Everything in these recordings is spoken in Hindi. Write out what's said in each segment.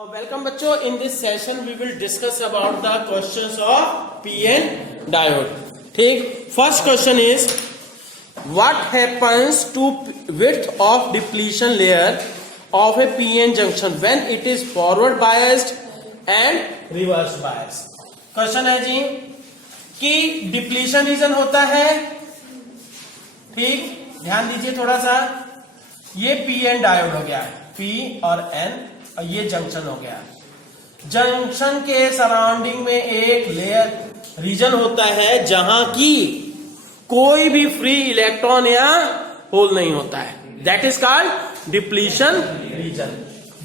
Welcome बच्चों, in this session we will discuss about the questions of PN diode. ठीक, first question is what happens to width of depletion layer of a PN junction when it is forward biased and reverse biased. Question है जी कि डिप्लीशन रीजन होता है, ठीक, ध्यान दीजिए थोड़ा सा, ये PN डायोड हो गया, P और N, और ये जंक्शन हो गया। जंक्शन के सराउंडिंग में एक लेयर रीजन होता है जहां की कोई भी फ्री इलेक्ट्रॉन या होल नहीं होता है, that is called depletion region.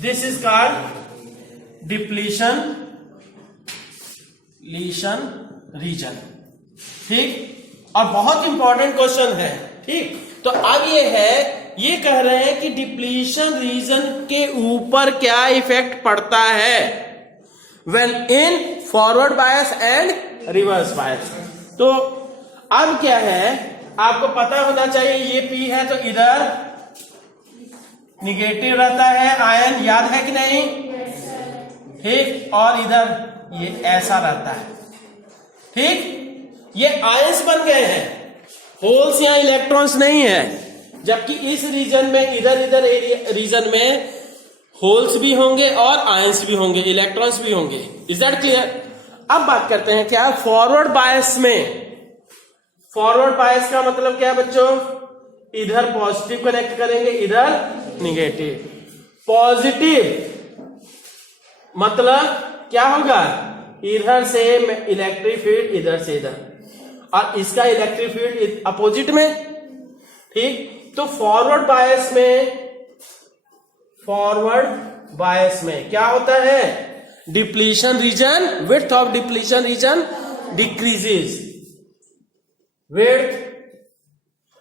This is called depletion region. ठीक, और बहुत इंपॉर्टेंट क्वेश्चन है। ठीक, तो अब ये कह रहे हैं कि डिप्लीशन रीजन के ऊपर क्या इफेक्ट पड़ता है when in forward bias and reverse bias. तो अब क्या है, आपको पता होना चाहिए, ये P है तो इधर निगेटिव रहता है आयन, याद है कि नहीं? ठीक, और इधर ये ऐसा रहता है। ठीक, ये आयंस बन गए हैं, होल्स या इलेक्ट्रॉन्स नहीं है, जबकि इस रीजन में इधर रीजन में होल्स भी होंगे और आयंस भी होंगे, इलेक्ट्रॉन्स भी होंगे। Is that clear? अब बात करते हैं क्या फॉरवर्ड बायस में। फॉरवर्ड बायस का मतलब क्या है बच्चों? इधर पॉजिटिव कनेक्ट करेंगे, इधर निगेटिव। पॉजिटिव मतलब क्या होगा? इधर से इलेक्ट्रिक फील्ड इधर से इधर, और इसका इलेक्ट्रिक फील्ड अपोजिट में। ठीक, तो फॉरवर्ड बायस में क्या होता है? Depletion region, width of depletion region decreases, width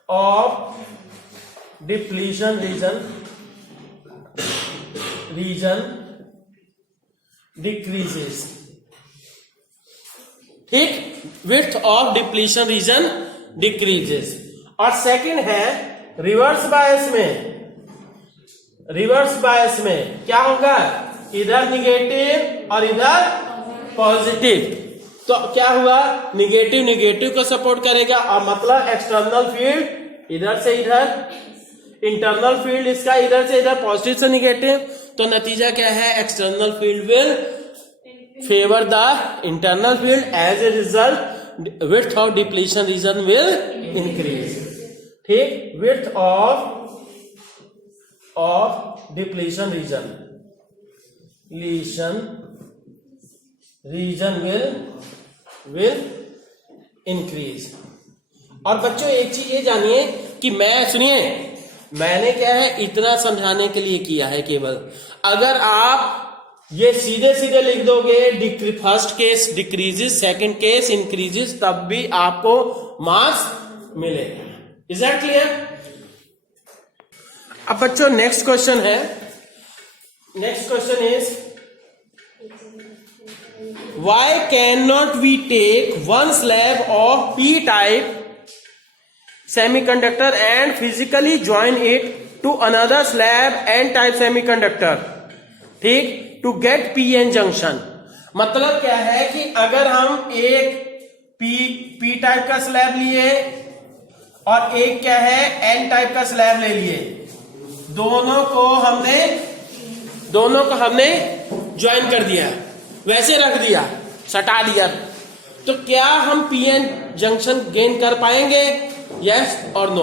of depletion region decreases. ठीक, width of depletion region decreases. और सेकंड है रिवर्स बायस में क्या होगा? इधर निगेटिव और इधर पॉजिटिव। तो क्या हुआ? निगेटिव को सपोर्ट करेगा, और मतलब एक्सटर्नल फील्ड इधर से इधर, इंटरनल फील्ड इसका इधर से इधर, पॉजिटिव से निगेटिव। तो नतीजा क्या है? External field will favour the internal field, as a result width of depletion region will increase. ठीक, width of depletion region will increase. और बच्चों एक चीज ये जानिए कि मैंने क्या है इतना समझाने के लिए किया है केवल। अगर आप ये सीधे लिख दोगे first case decreases, second case increases, तब भी आपको मार्क्स मिलेगा। Is that clear? अब बच्चों नेक्स्ट क्वेश्चन है, next question is why can not we take one slab of P type semiconductor and physically join it to another slab N type semiconductor, ठीक, टू गेट PN जंक्शन। मतलब क्या है कि अगर हम एक P टाइप का स्लैब लिए और एक क्या है N टाइप का स्लैब ले लिए, दोनों को हमने ज्वाइन कर दिया, वैसे रख दिया, सटा दिया, तो क्या हम PN जंक्शन गेन कर पाएंगे? यस और नो?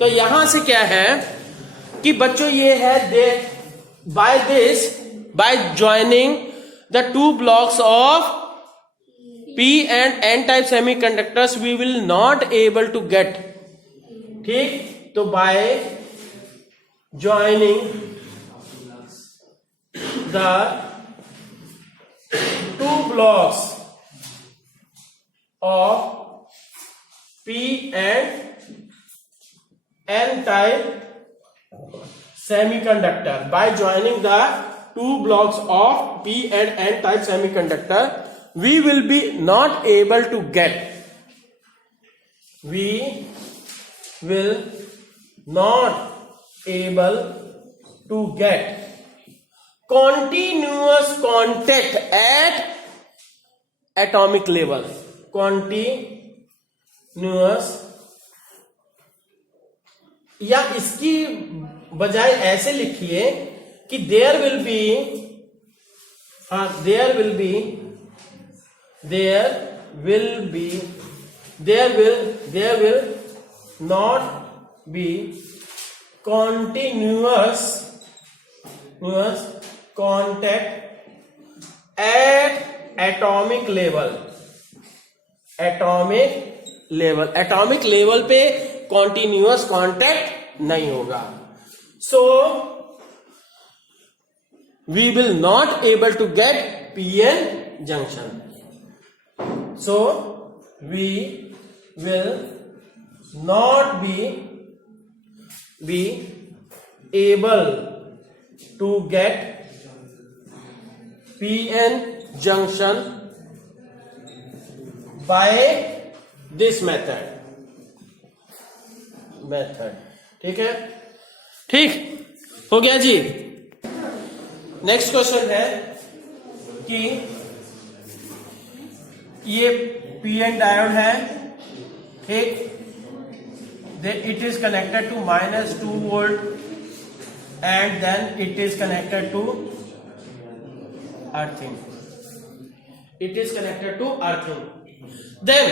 तो यहां से क्या है कि बच्चों ये है by joining the two blocks of P and N type semiconductors we will not able to get। ठीक, तो by joining the two blocks of P and N type semiconductor, by joining the two blocks of P and N type semiconductor, we will be not able to get continuous contact at atomic level, continuous, या इसकी बजाय ऐसे लिखिए कि there will not be continuous contact at atomic level पे continuous contact नहीं होगा. So we will not able to get PN junction. So we will not be able to get PN junction by this method. ठीक है, ठीक हो गया जी. नेक्स्ट क्वेश्चन है कि ये पीएन डायोड है, ठीक, it is connected to -2 volt and then it is connected to earthing. Then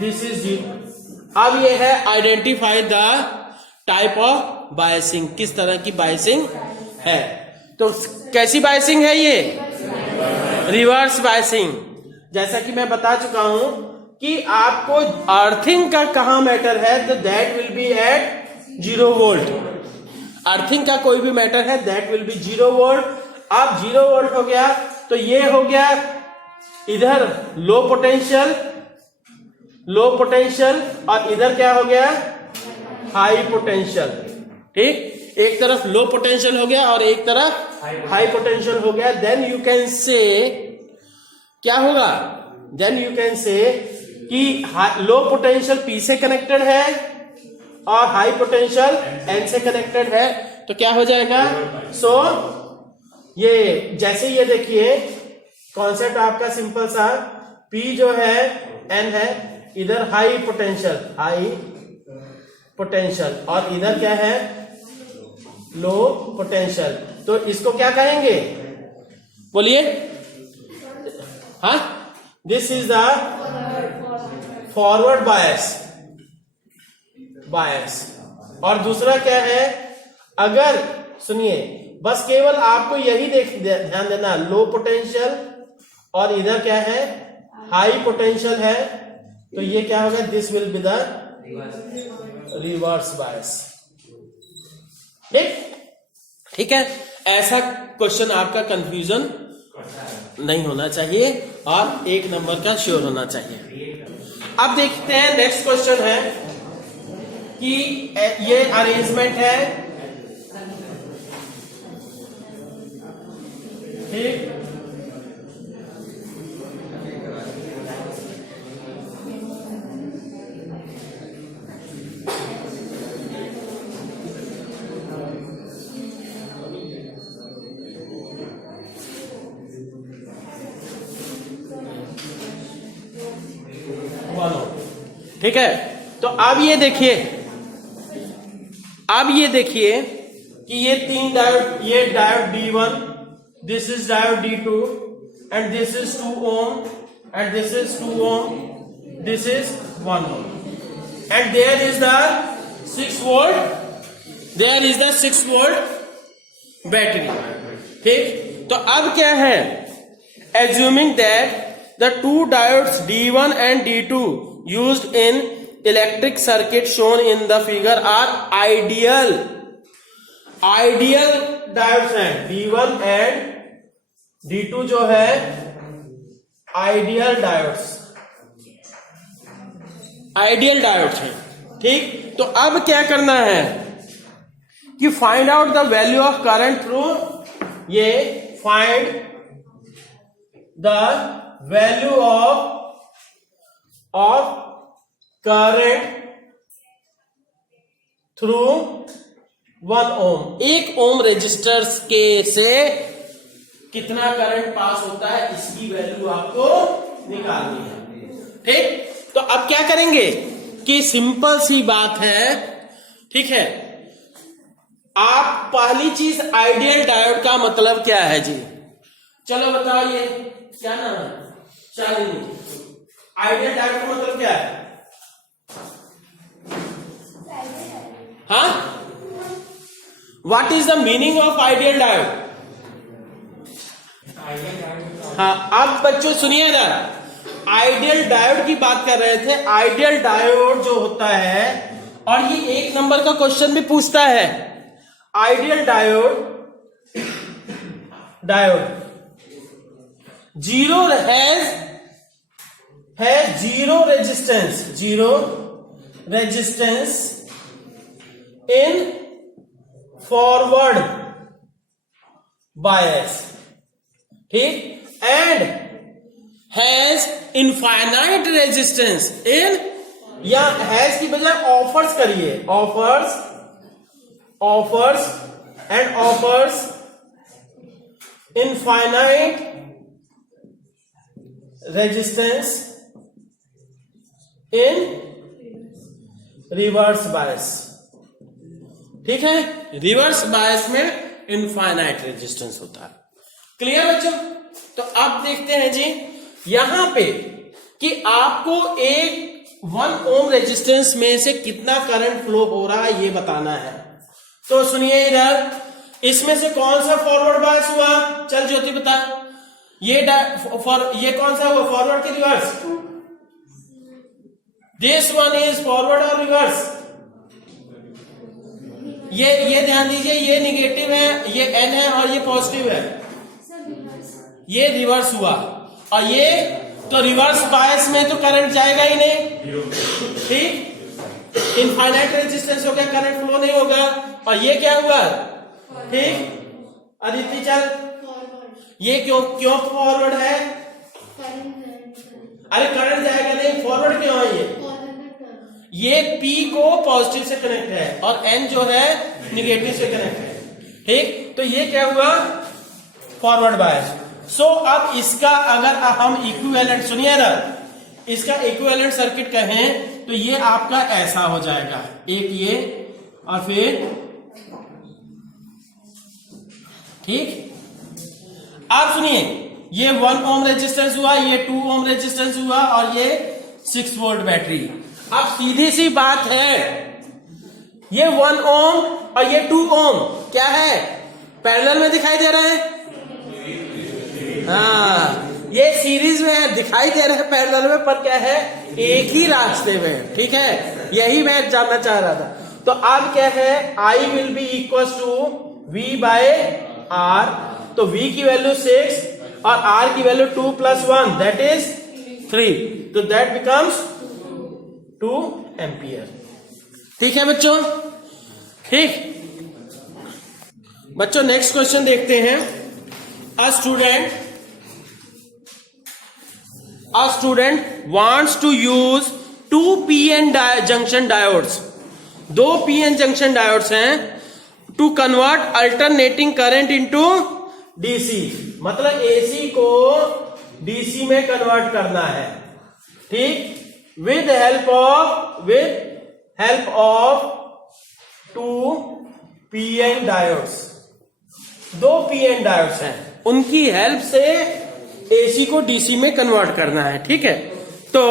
this is G. अब ये है identify the type of biasing, किस तरह की बायसिंग है. तो कैसी बायसिंग है ये? Reverse biasing. जैसा कि मैं बता चुका हूं कि आपको अर्थिंग का कहां मैटर है, तो that will be at 0 volt. Earthing का कोई भी मैटर है दैट विल बी 0 वोल्ट. अब 0 वोल्ट हो गया तो ये हो गया इधर लो पोटेंशियल और इधर क्या हो गया, हाई पोटेंशियल. ठीक, एक तरफ लो पोटेंशियल हो गया और एक तरफ हाई पोटेंशियल हो गया. देन यू कैन से क्या होगा, देन यू कैन से कि लो पोटेंशियल P से कनेक्टेड है और हाई पोटेंशियल N से कनेक्टेड है. तो क्या हो जाएगा, सो ये जैसे ये देखिए कॉन्सेप्ट आपका सिंपल सा, P जो है N है, इधर हाई पोटेंशियल और इधर क्या है, लो पोटेंशियल. तो इसको क्या कहेंगे, बोलिए. हाँ, this is the forward bias. और दूसरा क्या है, अगर सुनिए बस केवल आपको यही ध्यान देना, लो पोटेंशियल और इधर क्या है, हाई पोटेंशियल है. तो ये क्या होगा, this will be the reverse bias. ठीक है. ऐसा क्वेश्चन आपका कंफ्यूजन नहीं होना चाहिए और 1 नंबर का श्योर होना चाहिए. अब देखते हैं नेक्स्ट क्वेश्चन है कि ये अरेंजमेंट है, ठीक, ठीक है. तो अब ये देखिए कि ये 3 डायोड, ये diode D1, this is diode D2 and this is 2 ohm and this is 2 ohm, this is 1 ohm and there is the 6 volt battery. ठीक, तो अब क्या है, assuming that the 2 diodes D1 and D2 used in electric circuit shown in the figure are ideal diodes हैं. D1 and D2 जो है आइडियल डायोड्स हैं. ठीक, तो अब क्या करना है कि find out the value of current through, ये find the value of current through 1 ohm, 1 ohm resistor के से कितना करंट पास होता है, इसकी वैल्यू आपको निकालनी है। ठीक, तो अब क्या करेंगे कि सिंपल सी बात है, ठीक है। आप पहली चीज आइडियल डायोड का मतलब क्या है जी, चलो बताओ, ये क्या नाम है, शालिनी। आइडियल डायोड का मतलब क्या है? हाँ, what is the meaning of ideal diode? हाँ, अब बच्चों सुनिए ना, आइडियल डायोड की बात कर रहे थे। आइडियल डायोड जो होता है, और ये 1 नंबर का क्वेश्चन भी पूछता है, ideal diode zero has zero resistance in forward bias, ठीक, and has infinite resistance in, या हैज की बजाय ऑफर्स करिए, offers infinite resistance in reverse bias, ठीक है। रिवर्स बायस में इनफाइनाइट रेजिस्टेंस होता है। क्लियर बच्चों? तो अब देखते हैं जी यहां पे कि आपको एक 1 ओम रेजिस्टेंस में से कितना करंट फ्लो हो रहा है ये बताना है। तो सुनिए इधर, इसमें से कौन सा फॉरवर्ड बायस हुआ? चल ज्योति बता, ये कौन सा हुआ, फॉरवर्ड के reverse? This one is forward और रिवर्स। ये ध्यान दीजिए, ये निगेटिव है, ये एन है, और ये पॉजिटिव है, ये रिवर्स हुआ। और ये तो रिवर्स बायस में तो करंट जाएगा ही नहीं, ठीक, इनफाइनाइट रेजिस्टेंस हो गया, करंट फ्लो नहीं होगा। और ये क्या हुआ, ठीक, अदिति चल, ये क्यों फॉरवर्ड है? अरे करंट जाएगा नहीं, फॉरवर्ड क्यों है? ये P को पॉजिटिव से कनेक्ट है और N जो है निगेटिव से कनेक्ट है, ठीक, तो ये क्या हुआ, फॉरवर्ड बायस। सो अब इसका अगर हम इक्विवेलेंट, सुनिए ना, इसका इक्विवेलेंट सर्किट कहें तो ये आपका ऐसा हो जाएगा, एक ये और फिर, ठीक। अब सुनिए, ये 1 ओम रेजिस्टेंस हुआ, ये 2 ओम रेजिस्टेंस हुआ, और ये 6 वोल्ट बैटरी। अब सीधी सी बात है, ये 1 ओम और ये 2 ओम क्या है, पैरेलल में दिखाई दे रहे हैं। हाँ, ये सीरीज में है, दिखाई दे रहे हैं पैरेलल में, पर क्या है, एक ही रास्ते में, ठीक है, यही मैं जानना चाह रहा था। तो अब क्या है, I will be equal to V by R, तो V की वैल्यू 6 और R की वैल्यू 2 + 1 दैट इज 3, तो दैट बिकम्स 2 एम्पियर। ठीक है बच्चों, ठीक बच्चों, नेक्स्ट क्वेश्चन देखते हैं। A student wants to use 2 PN junction diodes, 2 PN junction diodes हैं, to convert alternating current into DC, मतलब AC को DC में कन्वर्ट करना है, ठीक, with help of 2 PN diodes, 2 PN diodes हैं, उनकी हेल्प से AC को DC में कन्वर्ट करना है, ठीक है। तो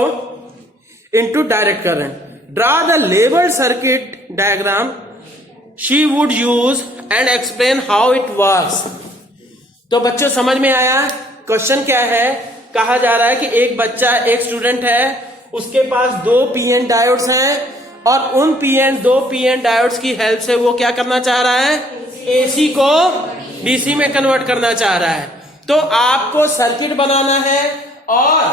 into direct current, draw the labelled circuit diagram she would use and explain how it works. तो बच्चों समझ में आया क्वेश्चन क्या है? कहा जा रहा है कि एक बच्चा, एक स्टूडेंट है, उसके पास 2 PN डायोड्स हैं, और उन दो PN डायोड्स की हेल्प से वो क्या करना चाह रहा है, AC को DC में कन्वर्ट करना चाह रहा है। तो आपको सर्किट बनाना है, और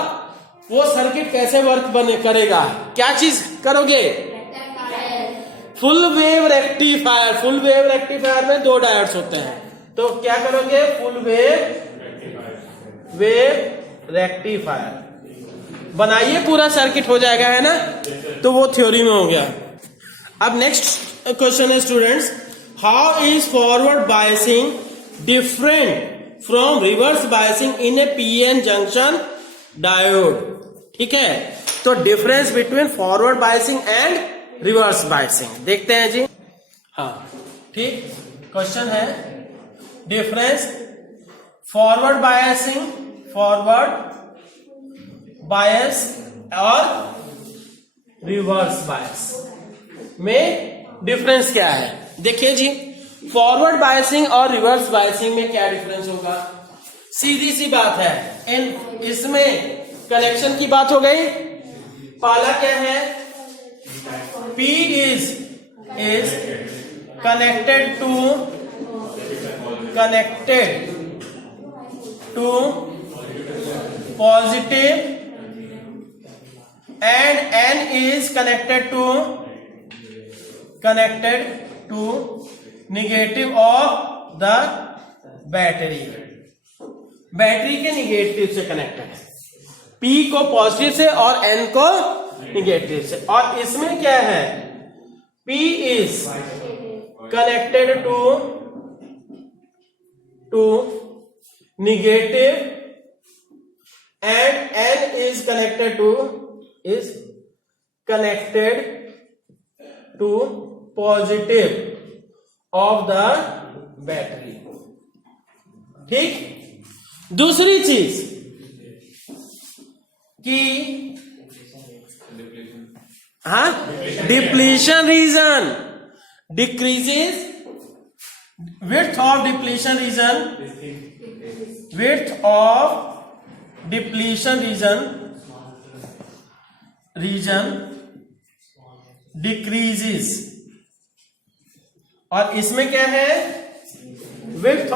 वो सर्किट कैसे वर्क करेगा, क्या चीज करोगे, full wave rectifier. Full wave rectifier में 2 डायोड्स होते हैं, तो क्या करोगे, फुल वेव रेक्टिफायर बनाइए, पूरा सर्किट हो जाएगा, है ना। तो वो थ्योरी में हो गया। अब नेक्स्ट क्वेश्चन है students, how is forward biasing different from reverse biasing in A PN junction diode. ठीक है, तो difference between forward biasing and reverse biasing देखते हैं जी। हाँ ठीक, क्वेश्चन है difference forward biasing, forward bias और रिवर्स बायस में डिफरेंस क्या है। देखिए जी, फॉरवर्ड बायसिंग और रिवर्स बायसिंग में क्या डिफरेंस होगा, सीधी सी बात है। इसमें कनेक्शन की बात हो गई। पहला क्या है, P is connected to positive and N is connected to negative of the battery. Battery के निगेटिव से कनेक्टेड है, P को पॉजिटिव से और N को निगेटिव से। और इसमें क्या है, P is connected to negative and N is connected to positive of the battery. ठीक, दूसरी चीज कि हाँ, depletion region decreases, width of depletion region decreases। और इसमें क्या है, width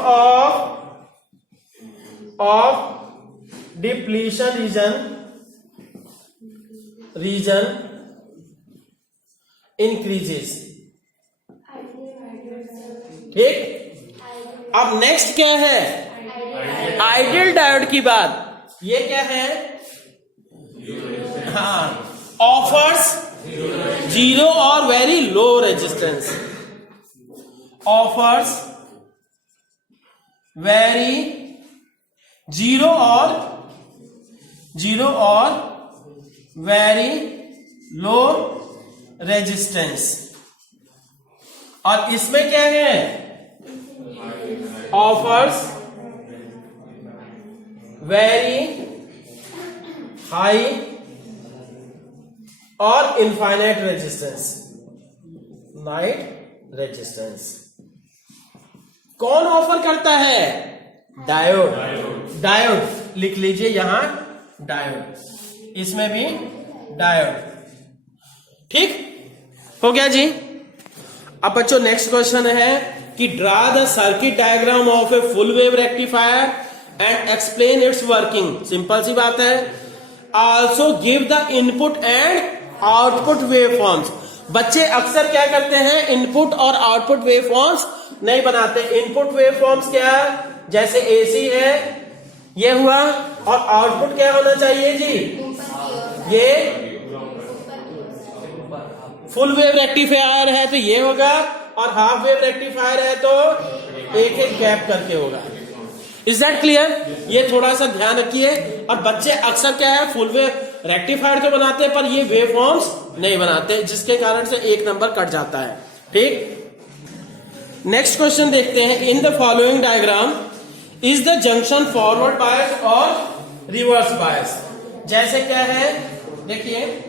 of depletion region increases। ठीक, अब नेक्स्ट क्या है, आइडियल डायोड की बात। ये क्या है, हाँ, ऑफर्स जीरो और very low resistance, offers very zero और वेरी लो रेजिस्टेंस। और इसमें क्या है, ऑफर्स वेरी हाई और इनफाइनाइट रेजिस्टेंस। कौन ऑफर करता है, डायोड लिख लीजिए यहां, डायोड, इसमें भी डायोड। ठीक हो गया जी। अब बच्चों नेक्स्ट क्वेश्चन है कि draw the circuit diagram of a full wave rectifier and explain its working. Simple सी बात है। Also give the input and output wave forms. बच्चे अक्सर क्या करते हैं, इनपुट और आउटपुट वेव फॉर्म्स नहीं बनाते। इनपुट वेव फॉर्म्स क्या है, जैसे एसी है ये हुआ, और आउटपुट क्या होना चाहिए जी, ये फुल वेव रेक्टिफायर है तो ये होगा, और हाफ वेव रेक्टिफायर है तो एक एक गैप करके होगा। Is that clear? ये थोड़ा सा ध्यान रखिए। और बच्चे अक्सर क्या है, फुल वेव रेक्टिफायर तो बनाते हैं पर ये वेव फॉर्म्स नहीं बनाते, जिसके कारण से एक नंबर कट जाता है। ठीक, नेक्स्ट क्वेश्चन देखते हैं। In the following diagram is the junction forward bias और रिवर्स बायस। जैसे क्या है, देखिए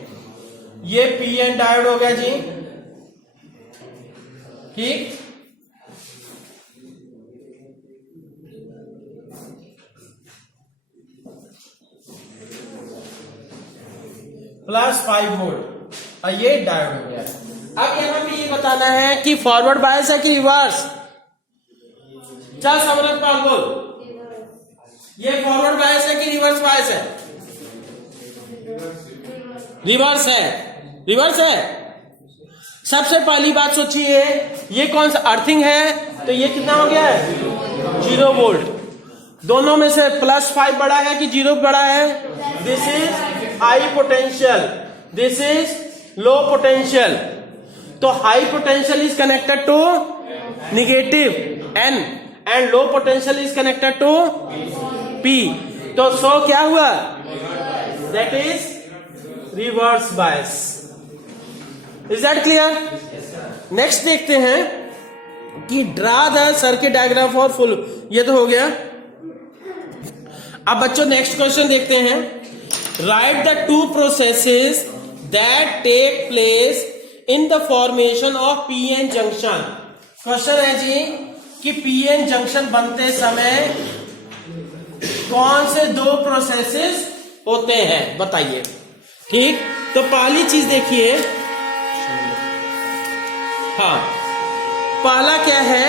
ये पीएन डायोड हो गया जी। ठीक, +5 वोल्ट, और ये डायोड हो गया। अब यहां पे ये बताना है कि फॉरवर्ड बायस है कि रिवर्स। चल समरपाल बोल, ये फॉरवर्ड बायस है कि रिवर्स बायस है? रिवर्स है, रिवर्स है। सबसे पहली बात सोचिए, ये कौन सा अर्थिंग है, तो ये कितना हो गया है, 0 वोल्ट। दोनों में से +5 बड़ा है कि 0 बड़ा है? This is high potential, this is low potential. तो high potential is connected to negative N and low potential is connected to P. तो सो क्या हुआ? That is reverse bias. Is that clear? Next देखते हैं कि draw the circuit diagram for full. ये तो हो गया. अब बच्चों नेक्स्ट क्वेश्चन देखते हैं. Write the two processes that take place in the formation of PN junction. Question है जी कि पीएन जंक्शन बनते समय कौन से दो प्रोसेसेस होते हैं बताइए. ठीक, तो पहली चीज देखिए. हाँ, पहला क्या है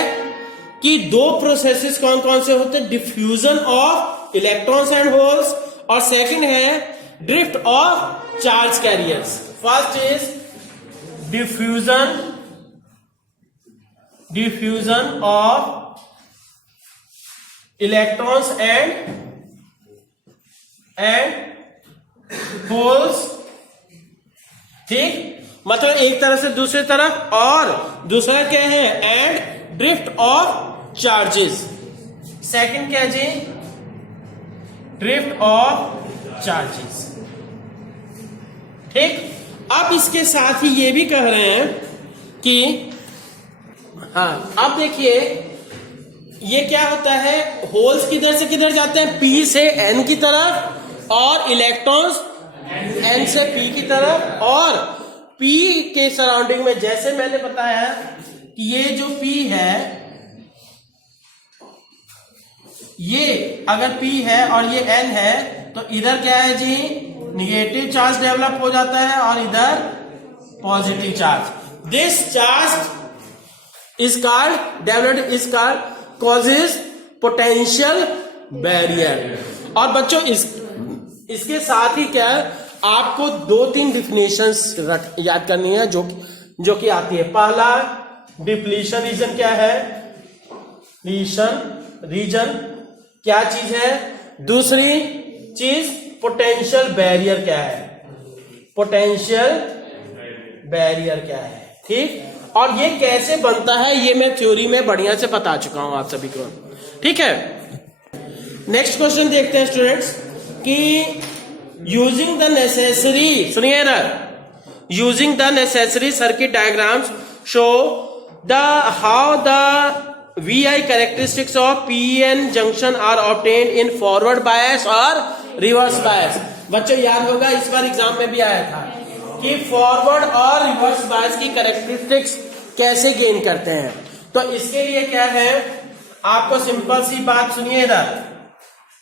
कि दो प्रोसेसेस कौन कौन से होते हैं? Diffusion of electrons and holes, और सेकंड है drift of charge carriers. First is diffusion of electrons and holes. ठीक, मतलब एक तरफ से दूसरी तरफ, और दूसरा क्या है? And drift of charges. Second क्या जी? Drift of charges. ठीक, अब इसके साथ ही ये भी कह रहे हैं कि हाँ, अब देखिए ये क्या होता है? होल्स किधर से किधर जाते हैं? पी से एन की तरफ, और इलेक्ट्रॉन्स एन से पी की तरफ. और पी के सराउंडिंग में जैसे मैंने बताया कि ये जो पी है, ये अगर पी है और ये एन है, तो इधर क्या है जी? निगेटिव चार्ज डेवलप हो जाता है और इधर positive charge. This charge is called developed is called causes potential barrier. और बच्चों इसके साथ ही क्या है, आपको दो तीन डिफिनेशंस याद करनी है जो कि आती है. पहला डिप्लीशन रीजन क्या है? डिप्लीशन रीजन क्या चीज है? दूसरी चीज पोटेंशियल बैरियर क्या है? पोटेंशियल बैरियर क्या है? ठीक, और ये कैसे बनता है ये मैं थ्योरी में बढ़िया से बता चुका हूं आप सभी को. ठीक है, नेक्स्ट क्वेश्चन देखते हैं स्टूडेंट्स कि यूजिंग द नेसेसरी, सुनिए इधर, using the necessary circuit diagrams show the how the VI characteristics of PN junction are obtained in forward bias और रिवर्स बायस. बच्चों याद होगा इस बार एग्जाम में भी आया था कि फॉरवर्ड और रिवर्स बायस की कैरेक्टरिस्टिक्स कैसे गेन करते हैं. तो इसके लिए क्या है, आपको सिंपल सी बात सुनिए इधर.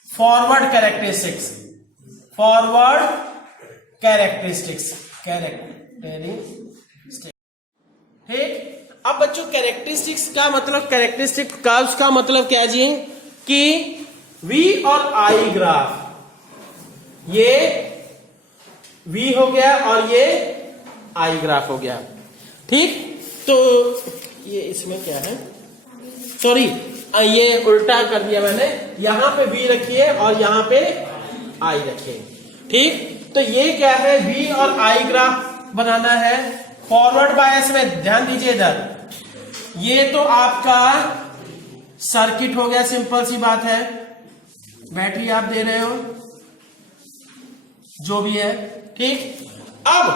फॉरवर्ड कैरेक्टरिस्टिक्स, फॉरवर्ड कैरेक्टरिस्टिक्स, ठीक. अब बच्चों कैरेक्टरिस्टिक्स का मतलब, कैरेक्टरिस्टिक कर्व्स का मतलब क्या जी? कि V और I ग्राफ, ये V हो गया और ये I ग्राफ हो गया. ठीक, तो ये इसमें क्या है, सॉरी ये उल्टा कर दिया मैंने. यहां पे V रखिए और यहां पे I रखिए. ठीक, तो ये क्या है? V और I ग्राफ बनाना है. फॉरवर्ड बायस में ध्यान दीजिए इधर, ये तो आपका सर्किट हो गया, सिंपल सी बात है. बैटरी आप दे रहे हो, जो भी है. ठीक, अब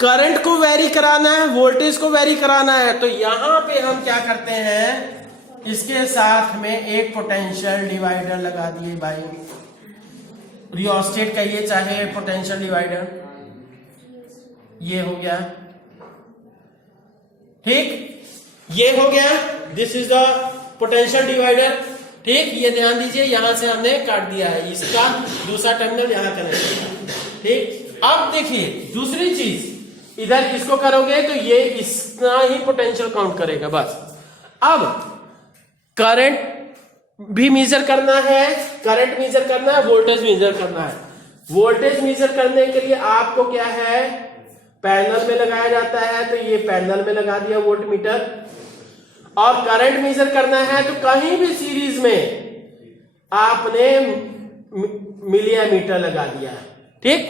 करंट को वेरी कराना है, वोल्टेज को वेरी कराना है, तो यहां पे हम क्या करते हैं, इसके साथ में एक पोटेंशियल डिवाइडर लगा दिए भाई. रियोस्टेट कहिए चाहे पोटेंशियल डिवाइडर, ये हो गया. ठीक, ये हो गया, this is the potential divider. ठीक, ये ध्यान दीजिए यहां से हमने काट दिया है, इसका दूसरा टर्मिनल यहां कनेक्ट. ठीक, अब देखिए दूसरी चीज, इधर इसको करोगे तो ये इतना ही पोटेंशियल काउंट करेगा बस. अब करंट भी मेजर करना है, करंट मेजर करना है, वोल्टेज मेजर करना है. वोल्टेज मेजर करने के लिए आपको क्या है, पैरेलल में लगाया जाता है, तो ये पैरेलल में लगा दिया वोल्ट मीटर. और करंट मेजर करना है तो कहीं भी सीरीज में आपने मिलियमीटर लगा दिया. ठीक,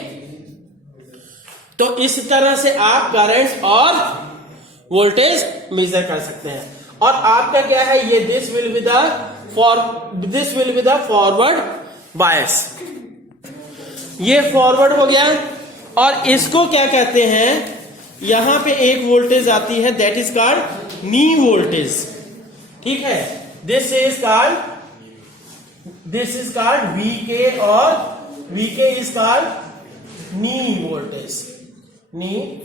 तो इस तरह से आप करंट और वोल्टेज मेजर कर सकते हैं. और आपका क्या है ये this will be the forward bias. ये फॉरवर्ड हो गया। और इसको क्या कहते हैं, यहां पे एक वोल्टेज आती है that is called knee voltage. ठीक है, दिस इज कॉल्ड वीके और VK is called knee voltage. Knee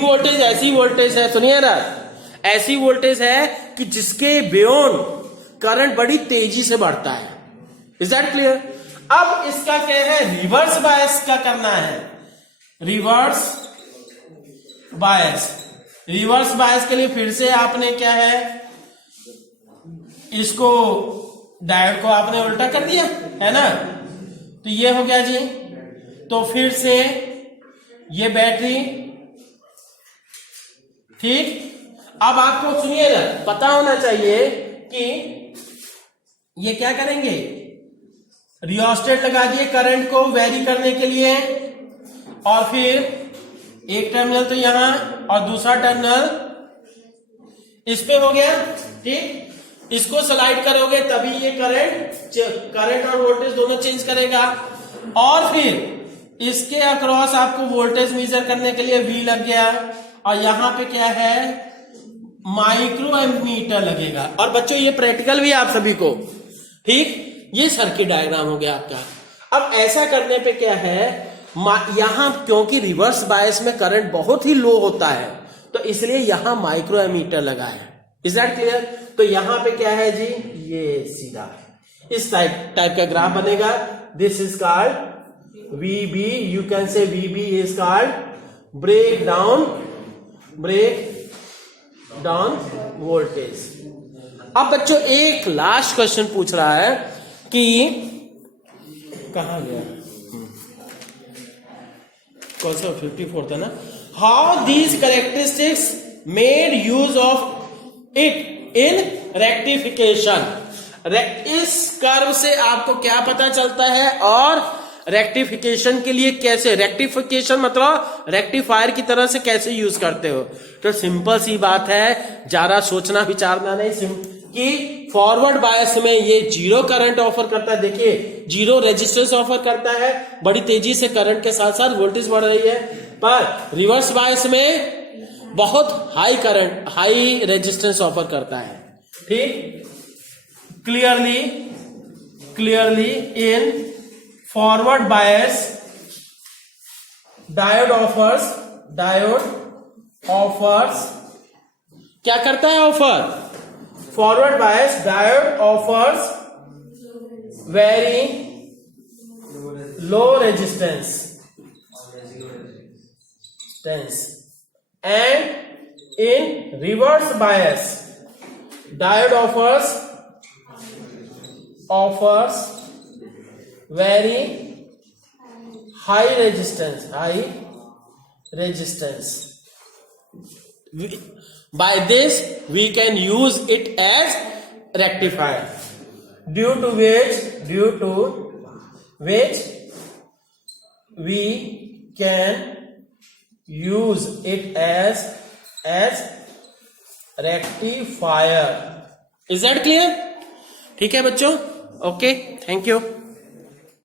voltage ऐसी वोल्टेज है, सुनिए ना, ऐसी वोल्टेज है कि जिसके बियॉन्ड करंट बड़ी तेजी से बढ़ता है। Is that clear? अब इसका क्या है, रिवर्स बायस का करना है। रिवर्स बायस के लिए फिर से आपने क्या है, इसको डायोड को आपने उल्टा कर दिया है ना, तो ये हो गया जी। तो फिर से ये बैटरी, ठीक। अब आपको सुनिए ना, पता होना चाहिए कि ये क्या करेंगे, रियोस्टेट लगा दिए करंट को वेरी करने के लिए, और फिर एक टर्मिनल तो यहां और दूसरा टर्मिनल इस पे हो गया, ठीक। इसको स्लाइड करोगे तभी ये करंट और वोल्टेज दोनों चेंज करेगा। और फिर इसके अक्रॉस आपको वोल्टेज मेजर करने के लिए V लग गया, और यहां पे क्या है, माइक्रो एमीटर लगेगा। और बच्चों ये प्रैक्टिकल भी आप सभी को, ठीक। ये सर्किट डायग्राम हो गया आपका। अब ऐसा करने पे क्या है, यहां क्योंकि रिवर्स बायस में करंट बहुत ही लो होता है, तो इसलिए यहां माइक्रो एमीटर लगा है। Is that clear? तो यहां पे क्या है जी, ये सीधा है, इस टाइप का ग्राफ बनेगा। This is called VB, you can say VB is called breakdown voltage. अब बच्चों एक लास्ट क्वेश्चन पूछ रहा है कि कहां गया, कौन सा 54 था ना, how these characteristics made use of it in rectification. इस कर्व से आपको क्या पता चलता है, और रेक्टिफिकेशन के लिए कैसे, रेक्टिफिकेशन मतलब रेक्टिफायर की तरह से कैसे यूज करते हो। तो सिंपल सी बात है, ज्यादा सोचना विचारना नहीं, कि फॉरवर्ड बायस में ये जीरो करंट ऑफर करता है, देखिए जीरो रेजिस्टेंस ऑफर करता है, बड़ी तेजी से करंट के साथ साथ वोल्टेज बढ़ रही है। पर रिवर्स बायस में बहुत high current, high resistance offer करता है, ठीक। Clearly in forward bias diode offers क्या करता है, offer forward bias diode offers very low resistance and in reverse bias diode offers very high resistance. By this we can use it as rectifier, due to which we can use it as rectifier. Is that clear? ठीक है बच्चों, ओके, थैंक यू।